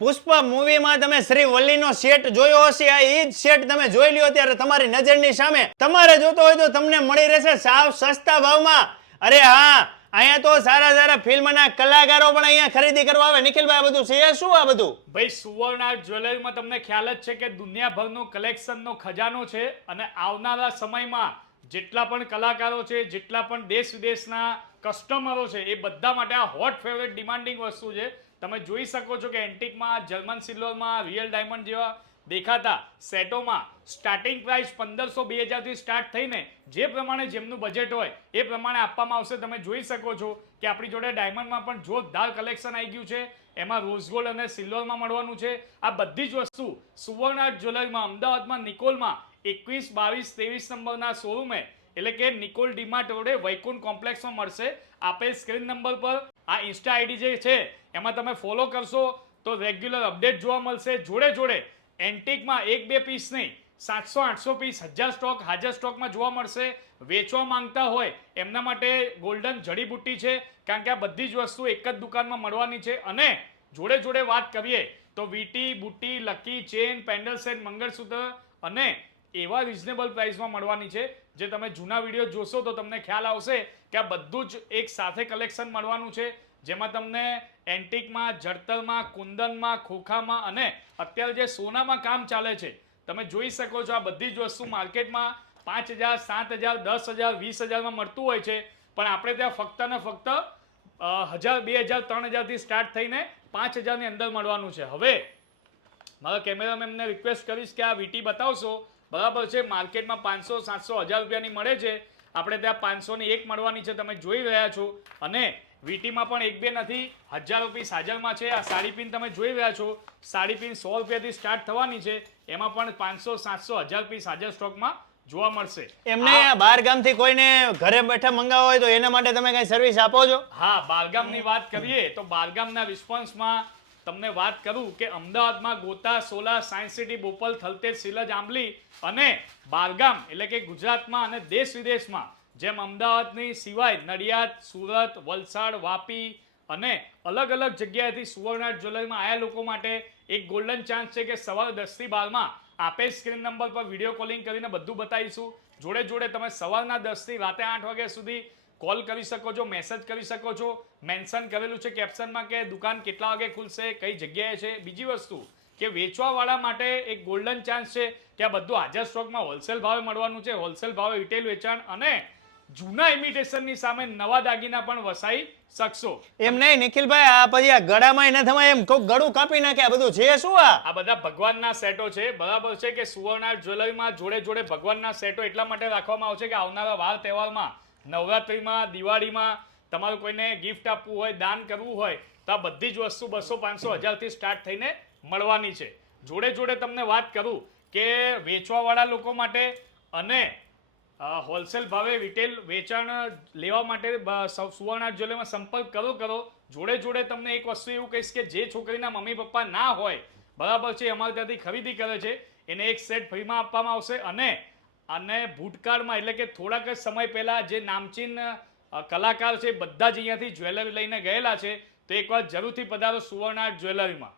પુષ્પા મૂવીમાં તમે શ્રી વલ્લીનો સેટ જોયો હશે, આ ઈ જ સેટ તમે જોઈ લ્યો ત્યારે તમારી નજરની સામે. તમારે જોતો હોય તો તમને મળી રહેશે સાવ સસ્તા ભાવમાં. અરે હા, અહીંયા તો સારા સારા ફિલ્મના કલાકારો પણ અહીંયા ખરીદી કરવા આવે. નિખિલભાઈ, આ બધું છે? શું આ બધું? ભાઈ, સુવર્ણ જ્વેલરીમાં તમને ખ્યાલ જ છે કે દુનિયાભરનો કલેક્શનનો ખજાનો છે અને આવનારા સમયમાં જેટલા પણ કલાકારો છે, જેટલા પણ દેશ વિદેશના કસ્ટમરો છે, એ બધા માટે આ હોટ ફેવરેટ ડિમાન્ડિંગ વસ્તુ છે. તમે જોઈ શકો છો કે એન્ટિકમાં, જર્મન સિલ્વરમાં, રિયલ ડાયમંડ જેવા દેખાતા સેટોમાં સ્ટાર્ટિંગ પ્રાઇસ પંદરસો બે હજારથી સ્ટાર્ટ થઈને જે પ્રમાણે જેમનું બજેટ હોય, એ પ્રમાણે આપવામાં આવશે. તમે જોઈ શકો છો કે આપણી જોડે ડાયમંડમાં પણ જોરદાર કલેક્શન આવી ગયું છે. એમાં રોઝ ગોલ્ડ અને સિલ્વરમાં મળવાનું છે. આ બધી જ વસ્તુ સુવર્ણ જ્વેલરીમાં અમદાવાદમાં, નિકોલમાં એકવીસ, બાવીસ, ત્રેવીસ નંબરના શોરૂમે એટલે કે નિકોલ ડીમાર્ટ રોડે વૈકુંઠ કોમ્પ્લેક્સમાં મળશે. આપેલ સ્ક્રીન નંબર પર આ ઇન્સ્ટા આઈડી જે છે, એમાં તમે ફોલો કરશો તો રેગ્યુલર અપડેટ જોવા મળશે. જોડે જોડે એન્ટિકમાં એક બે પીસ નહીં, સાતસો આઠસો પીસ હજાર સ્ટોક હાજર સ્ટોકમાં જોવા મળશે. વેચવા માંગતા હોય એમના માટે ગોલ્ડન જડીબુટ્ટી છે, કારણ કે આ બધી જ વસ્તુ એક જ દુકાનમાં મળવાની છે. અને જોડે જોડે વાત કરીએ તો વીટી, બુટ્ટી, lucky, chain pendant set mangalsutra અને એવા રિઝનેબલ પ્રાઇસમાં મળવાની છે, જે તમે જૂના વીડિયો જોશો તો તમને ખ્યાલ આવશે કે આ બધું જ એક સાથે કલેક્શન મળવાનું છે, જેમાં તમને એન્ટિકમાં જડતરમાં કુંદનમાં, ખોખામાં અને અત્યારે જે સોનામાં કામ ચાલે છે, તમે જોઈ શકો છો આ બધી જ વસ્તુ માર્કેટમાં પાંચ હજાર, સાત હજાર, દસ હજાર, વીસ હજારમાં મળતું હોય છે, પણ આપણે ત્યાં ફક્ત ને ફક્ત હજાર, બે હજાર, ત્રણ હજારથી સ્ટાર્ટ થઈને પાંચ હજારની અંદર મળવાનું છે. હવે મારા કેમેરામેનને રિક્વેસ્ટ કરીશ કે આ વીટી બતાવશો બરાબર છે માર્કેટમાં પાંચસો સાતસો હજાર રૂપિયાની મળે છે. આપણે ત્યાં પાંચસોની એક મળવાની છે તમે જોઈ રહ્યા છો. અને વીટીમાં પણ એક બે નથી હજાર રૂપિયા હાજરમાં છે. આ સાડી પિન તમે જોઈ રહ્યા છો. સાડી પિન સો રૂપિયાથી સ્ટાર્ટ થવાની છે. એમાં પણ પાંચસો સાતસો હજાર પીસ હાજર સ્ટોકમાં જોવા મળશે. એમને બહાર ગામથી કોઈને ઘરે બેઠા મંગાવવા હોય તો એના માટે તમે કઈ સર્વિસ આપો છો? હા બારગામની વાત કરીએ તો બારગામના રિસ્પોન્સમાં તમને વાત કરું કે અમદાવાદમાં ગોતા, સોલા, સાયન્સ સિટી, બોપલ, થલતેજ, સિલજ, આંબલી અને બારગામ એટલે કે ગુજરાતમાં અને દેશ વિદેશમાં, જેમ અમદાવાદની સિવાય નડિયાદ, સુરત, વલસાડ, વાપી અને અલગ અલગ જગ્યાએથી સુવર્ણ જ્વેલરીમાં આયા લોકો માટે એક ગોલ્ડન ચાન્સ છે કે સવારે દસથી બારમાં આપે સ્ક્રીન નંબર પર વીડિયો કોલિંગ કરીને બધું બતાવીશું. જોડે જોડે તમે સવારના દસથી રાતે આઠ વાગ્યા સુધી કોલ કરી શકો છો મેસેજ કરી શકો છો. મેન્શન કરેલું છે કેપ્શનમાં કે દુકાન કેટલા વાગે ખુલશે કઈ જગ્યાએ છે. બીજી વસ્તુ કે વેચવાવાળા માટે એક ગોલ્ડન ચાન્સ છે કે આ બધું હાજર સ્ટોકમાં હોલસેલ ભાવે મળવાનું છે. હોલસેલ ભાવે રિટેલ વેચાણ અને જૂના ઇમિટેશનની સામે નવા દાગીના પણ વસાઈ શકશો. એમ નહીં નિખિલભાઈ આ પછી આ ગળામાં એના થવાય એમ કોક ગળું કાપી નાખે આ બધું છે શું આ? આ બધા ભગવાનના સેટો છે. બરાબર છે કે સુવર્ણ જ્વેલરીમાં જોડે જોડે ભગવાનના સેટો એટલા માટે રાખવામાં આવશે કે આવનારા વાર તહેવારમાં નવરાત્રિમાં, દિવાળીમાં તમારું કોઈને ગિફ્ટ આપવું હોય, દાન કરવું હોય, તો આ બધી જ વસ્તુ બસો પાંચસો હજારથી સ્ટાર્ટ થઈને મળવાની છે. જોડે જોડે તમને વાત કરું કે વેચવાવાળા લોકો માટે અને હોલસેલ ભાવે રિટેલ વેચાણ લેવા માટે સુવર્ણા જ્વેલરીમાં સંપર્ક કરો કરો. જોડે જોડે તમને એક વસ્તુ એવું કહીશ કે જે છોકરીના મમ્મી પપ્પા ના હોય, બરાબર છે અમારે ત્યાંથી ખરીદી કરે છે, એને એક સેટ ફ્રીમાં આપવામાં આવશે અને અને ભૂતકાળમાં, એટલે કે થોડાક જ સમય પહેલાં જે નામચીન કલાકાર છે બધા જ અહીંયાથી જ્વેલરી લઈને ગયેલા છે. તો એકવાર જરૂરથી પધારો સુવર્ણ આર્ટ જ્વેલરીમાં.